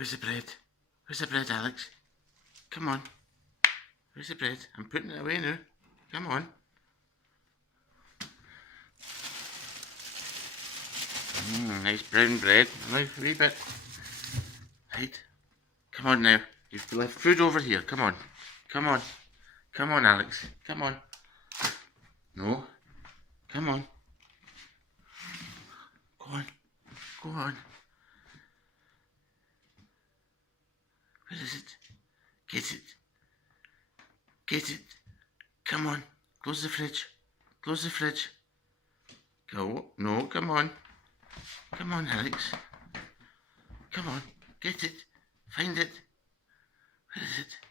Where's the bread? Where's the bread, Alex? Come on. Where's the bread? I'm putting it away now. Come on. Nice brown bread. Now a wee bit. Right. Come on now. You've left food over here. Come on. Come on. Come on, Alex. Come on. No. Come on. Go on. Go on. Where is it? Get it. Get it. Come on. Close the fridge. Close the fridge. Go. No, come on. Come on, Alex. Come on. Get it. Find it. Where is it?